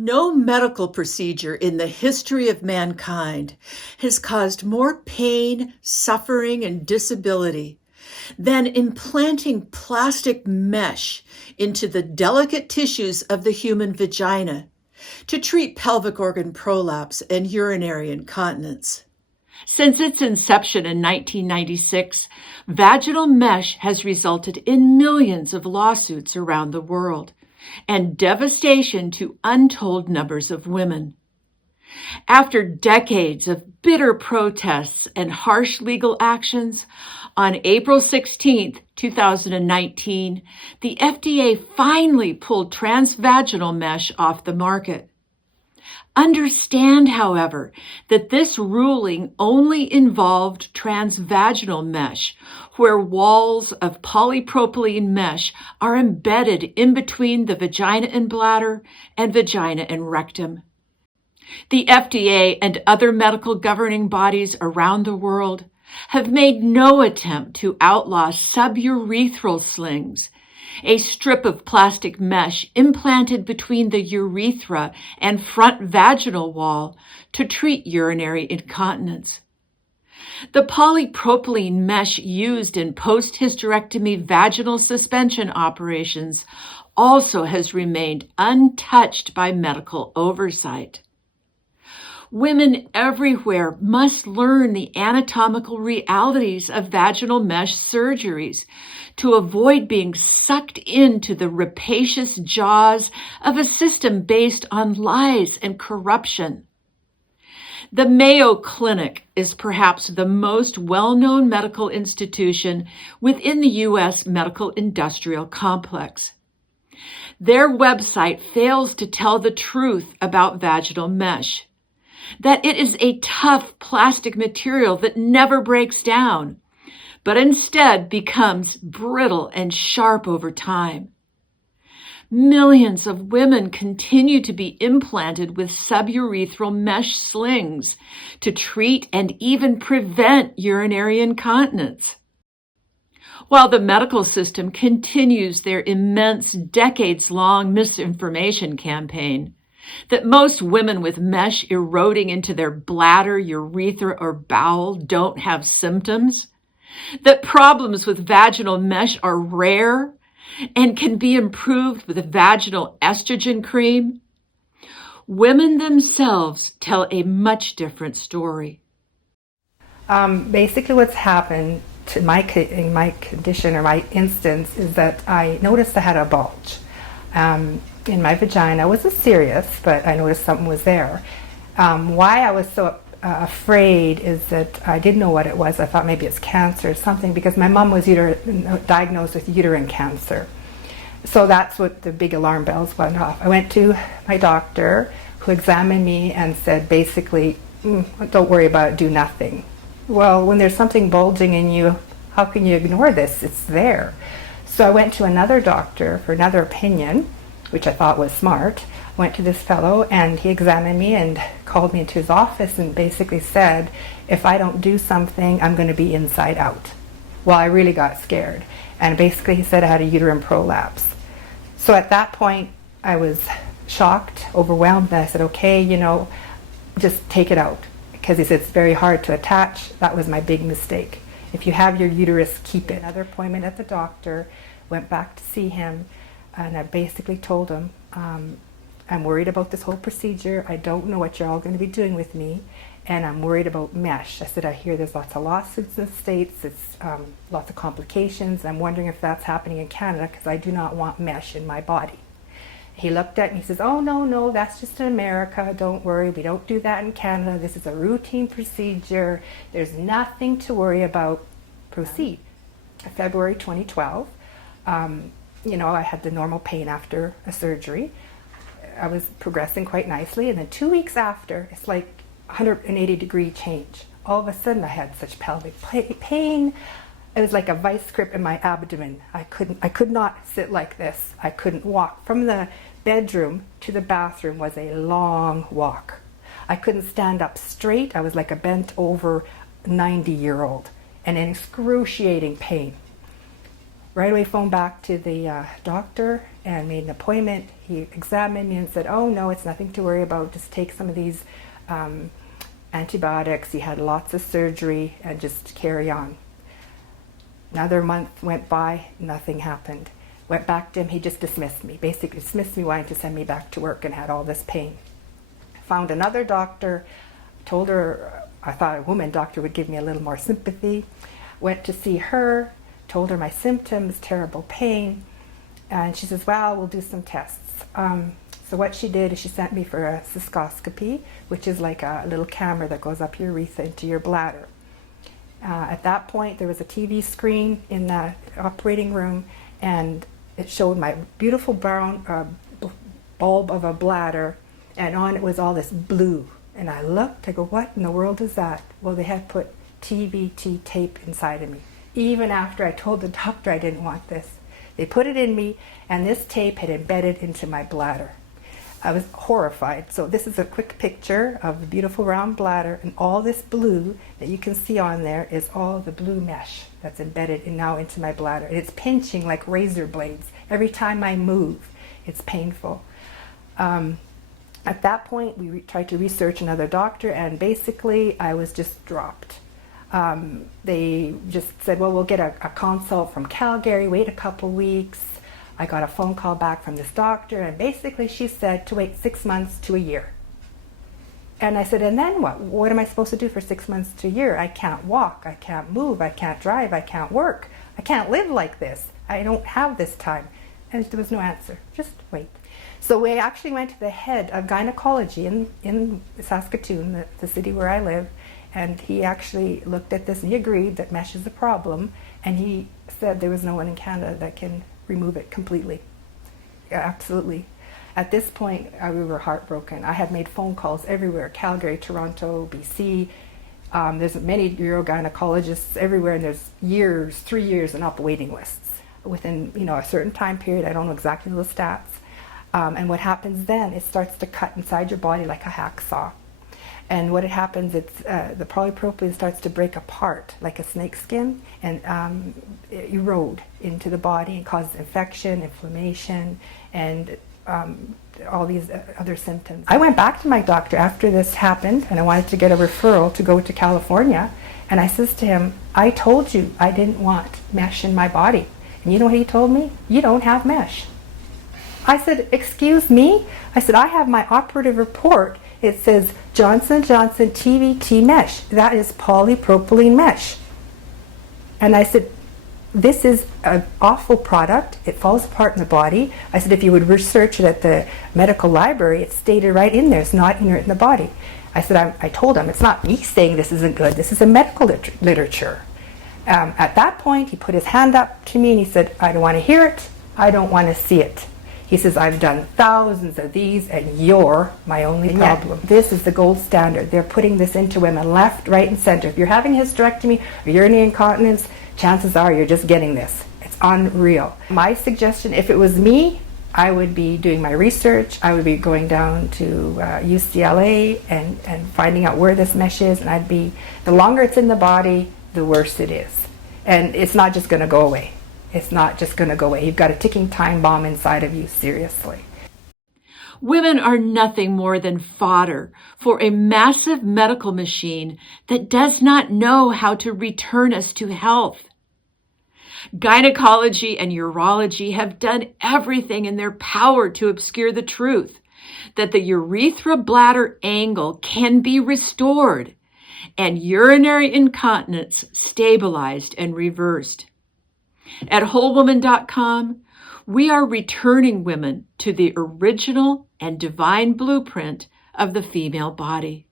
No medical procedure in the history of mankind has caused more pain, suffering, and disability than implanting plastic mesh into the delicate tissues of the human vagina to treat pelvic organ prolapse and urinary incontinence. Since its inception in 1996, vaginal mesh has resulted in millions of lawsuits around the world and devastation to untold numbers of women. After decades of bitter protests and harsh legal actions, on April 16, 2019, the FDA finally pulled transvaginal mesh off the market. Understand, however, that this ruling only involved transvaginal mesh, where walls of polypropylene mesh are embedded in between the vagina and bladder and vagina and rectum. The FDA and other medical governing bodies around the world have made no attempt to outlaw suburethral slings, a strip of plastic mesh implanted between the urethra and front vaginal wall to treat urinary incontinence. The polypropylene mesh used in post-hysterectomy vaginal suspension operations also has remained untouched by medical oversight. Women everywhere must learn the anatomical realities of vaginal mesh surgeries to avoid being sucked into the rapacious jaws of a system based on lies and corruption. The Mayo Clinic is perhaps the most well-known medical institution within the U.S. medical industrial complex. Their website fails to tell the truth about vaginal mesh, that it is a tough plastic material that never breaks down, but instead becomes brittle and sharp over time. Millions of women continue to be implanted with suburethral mesh slings to treat and even prevent urinary incontinence. While the medical system continues their immense decades-long misinformation campaign, that most women with mesh eroding into their bladder, urethra, or bowel don't have symptoms, that problems with vaginal mesh are rare and can be improved with a vaginal estrogen cream, women themselves tell a much different story. Basically what's happened to in my condition or my instance is that I noticed I had a bulge in my vagina. It wasn't serious, but I noticed something was there. Why I was so afraid is that I didn't know what it was. I thought maybe it's cancer or something because my mom was diagnosed with uterine cancer. So that's what the big alarm bells went off. I went to my doctor who examined me and said basically, don't worry about it, do nothing. Well, when there's something bulging in you, how can you ignore this? It's there. So I went to another doctor for another opinion, which I thought was smart. Went to this fellow and he examined me and called me into his office and basically said, if I don't do something, I'm going to be inside out. Well, I really got scared. And basically he said I had a uterine prolapse. So at that point, I was shocked, overwhelmed, and I said, okay, just take it out. Because he said it's very hard to attach. That was my big mistake. If you have your uterus, keep it. Another appointment at the doctor, went back to see him, and I basically told him, I'm worried about this whole procedure. I don't know what you're all going to be doing with me, and I'm worried about mesh. I said, I hear there's lots of lawsuits in the States, it's lots of complications. I'm wondering if that's happening in Canada because I do not want mesh in my body. He looked at me, he says, oh, no, that's just in America. Don't worry, we don't do that in Canada. This is a routine procedure. There's nothing to worry about. Proceed. February 2012, I had the normal pain after a surgery. I was progressing quite nicely, and then 2 weeks after, it's like 180-degree change. All of a sudden, I had such pelvic pain. It was like a vice grip in my abdomen. I could not sit like this. I couldn't walk. From the bedroom to the bathroom was a long walk. I couldn't stand up straight. I was like a bent over 90-year-old and in excruciating pain. Right away phoned back to the doctor and made an appointment. He examined me and said, oh no, it's nothing to worry about. Just take some of these antibiotics. He had lots of surgery and just carry on. Another month went by, nothing happened. Went back to him, he just dismissed me. Basically dismissed me, wanting to send me back to work, and had all this pain. Found another doctor, told her, I thought a woman doctor would give me a little more sympathy. Went to see her, told her my symptoms, terrible pain, and she says, well, we'll do some tests. So what she did is she sent me for a cystoscopy, which is like a little camera that goes up your urethra into your bladder. At that point, there was a TV screen in the operating room, and it showed my beautiful brown bulb of a bladder, and on it was all this blue. And I looked, I go, what in the world is that? Well, they had put TVT tape inside of me. Even after I told the doctor I didn't want this. They put it in me, and this tape had embedded into my bladder. I was horrified. So this is a quick picture of the beautiful round bladder, and all this blue that you can see on there is all the blue mesh that's embedded now into my bladder. And it's pinching like razor blades. Every time I move, it's painful. At that point, we tried to research another doctor, and basically I was just dropped. They just said, well, we'll get a consult from Calgary, wait a couple weeks. I got a phone call back from this doctor, and basically she said to wait 6 months to a year. And I said, and then what? What am I supposed to do for 6 months to a year? I can't walk, I can't move, I can't drive, I can't work. I can't live like this. I don't have this time. And there was no answer, just wait. So we actually went to the head of gynecology in Saskatoon, the city where I live, and he actually looked at this and he agreed that mesh is a problem, and he said there was no one in Canada that can remove it completely. Yeah, absolutely. At this point, we were heartbroken. I had made phone calls everywhere, Calgary, Toronto, BC. There's many urogynecologists everywhere, and there's 3 years and up waiting lists. Within a certain time period, I don't know exactly the stats. And what happens then, it starts to cut inside your body like a hacksaw. And what happens, the polypropylene starts to break apart like a snake skin, and erode into the body and causes infection, inflammation, and all these other symptoms. I went back to my doctor after this happened, and I wanted to get a referral to go to California. And I says to him, I told you I didn't want mesh in my body. And you know what he told me? You don't have mesh. I said, excuse me? I said, I have my operative report. It says Johnson & Johnson TVT mesh. That is polypropylene mesh. And I said, this is an awful product. It falls apart in the body. I said, if you would research it at the medical library, it's stated right in there. It's not inert in the body. I said, I told him, it's not me saying this isn't good. This is a medical literature. At that point, he put his hand up to me and he said, I don't want to hear it. I don't want to see it. He says, I've done thousands of these, and you're my only problem. This is the gold standard. They're putting this into women left, right, and center. If you're having hysterectomy or urinary incontinence, chances are you're just getting this. It's unreal. My suggestion, if it was me, I would be doing my research. I would be going down to UCLA and finding out where this mesh is, and the longer it's in the body, the worse it is. And it's not just going to go away. It's not just going to go away. You've got a ticking time bomb inside of you, seriously. Women are nothing more than fodder for a massive medical machine that does not know how to return us to health. Gynecology and urology have done everything in their power to obscure the truth that the urethra-bladder angle can be restored and urinary incontinence stabilized and reversed. At wholewoman.com, we are returning women to the original and divine blueprint of the female body.